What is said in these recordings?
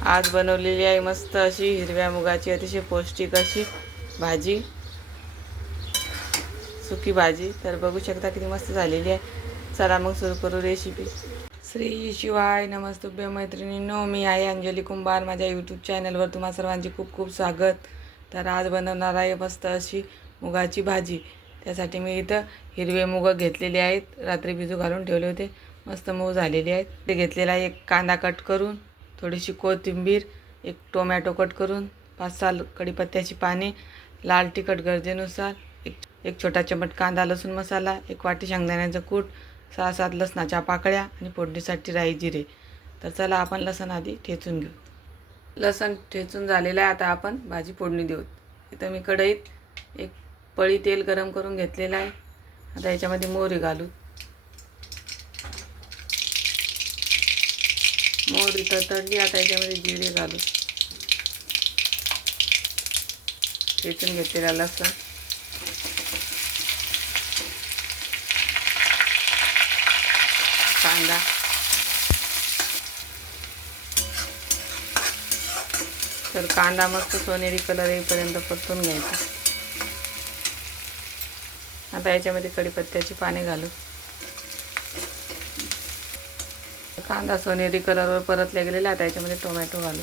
आज बनवलेली आहे मस्त अशी हिरव्या मुगाची अतिशय पौष्टिक अशी भाजी, सुकी भाजी। तर बघू शकता किती मस्त झालेली आहे। चला मग सुरू करू रेसिपी। श्री शिवाय नमस्तुभ्य मैत्रिणींनो, मी आहे अंजली कुंभार। माझ्या यूट्यूब चॅनलवर तुम्हा सर्वांचे खूप खूप स्वागत। तर आज बनवणार आहे मस्त अशी मुगाची भाजी। त्यासाठी मी इथं हिरवे मुग घेतलेले आहेत, रात्री भिजू घालून ठेवले होते, मस्त मऊ झालेले आहेत। ते घेतलेला आहे एक कांदा कट करून, थोडीशी कोथिंबीर, एक टोमॅटो कट करून, 5-6 कढीपत्त्याची पाने, लाल तिखट गरजेनुसार, एक छोटा चमच कांदा लसूण मसाला, 1 वाटी शेंगदाण्याचं कूट, 6-7 लसणाच्या पाकळ्या आणि फोडणीसाठी राई जिरे। तर चला आपण लसण आधी ठेचून घेऊ। लसण ठेचून झालेलं आहे, आता आपण भाजी फोडणी देऊ। इथं मी कढईत 1 पळी तेल गरम करून घेतलेलं आहे। आता याच्यामध्ये मोहरी घालू। मोहरी तडतडली, आता याच्यामध्ये जिरे घालू। ठेचून घेतलेला लसण, कांदा, तर कांदा मस्त सोनेरी कलर येईपर्यंत परतून घ्यायचा। आता याच्यामध्ये कढीपत्त्याची पाने घालू। कांदा सोनेरी कलरवर परतल्या गेलेला, आता याच्यामध्ये टोमॅटो घालू।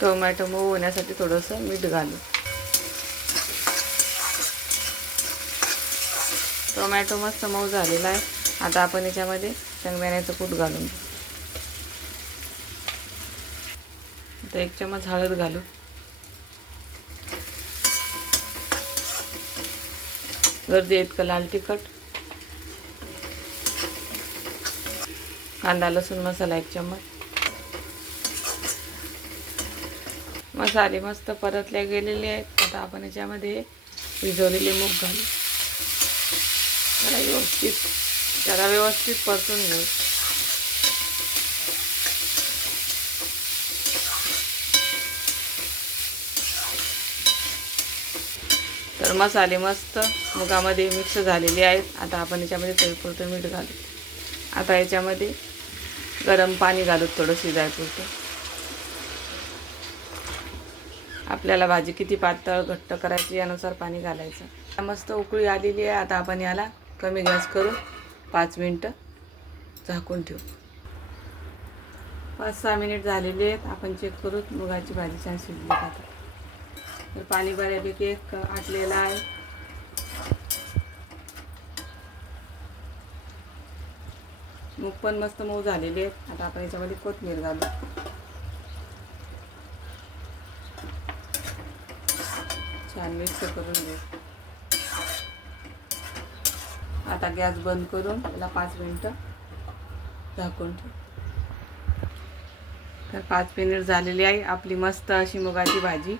टोमॅटो मऊ होण्यासाठी थोडंसं मीठ घालू। टोमॅटो मस्त मऊ झालेला आहे। आता आपण याच्यामध्ये शेंगदाण्याचं कूट घालून घेऊ। आता 1 चमच हळद घालू। गरजे इतकं लाल तिखट, कांदा लसूण मसाला 1 चमच। मसाले मस्त परतले गेलेले आहेत। आता आपण याच्यामध्ये भिजवलेले मूग घालू। त्याला व्यवस्थित परतून घेऊ। तर मसाले मस्त मुगामध्ये मिक्स झालेले आहेत। आता आपण याच्यामध्ये चवीपुरतं मीठ घालू। आता याच्यामध्ये गरम पाणी घालू, थोडं शिजायपुरतं। आपल्याला भाजी किती पातळ घट्ट करायची यानुसार पाणी घालायचं। मस्त उकळी आलेली आहे। आता आपण याला कमी गॅस करून 5 मिनिटं झाकून ठेवू। 5-6 मिनिट झालेले आहेत। आपण चेक करू मुगाची भाजी छान शिजली का। तर पाणी बऱ्यापैकी आटलेलं आहे। मूग पण मस्त मऊ झालेले आहेत। आता आपण याच्यामध्ये कोथिंबीर घालू। छान मिक्स करून घेऊ। आता गॅस बंद करून त्याला 5 मिनिटं झाकून ठेवू। तर 5 मिनिट झालेली आहे। आपली मस्त अशी मुगाची भाजी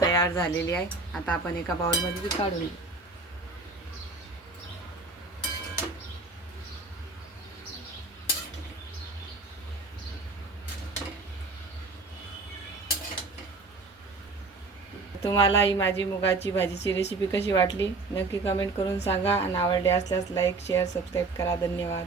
तयार झालेली आहे। आता आपण एका बाउलमध्ये ती काढून घेऊ। तुम्हाला ही माझी मुगाची भाजीची रेसिपी कशी वाटली नक्की कमेंट करून सांगा, आणि आवडली असल्यास लाईक शेअर सबस्क्राईब करा। धन्यवाद।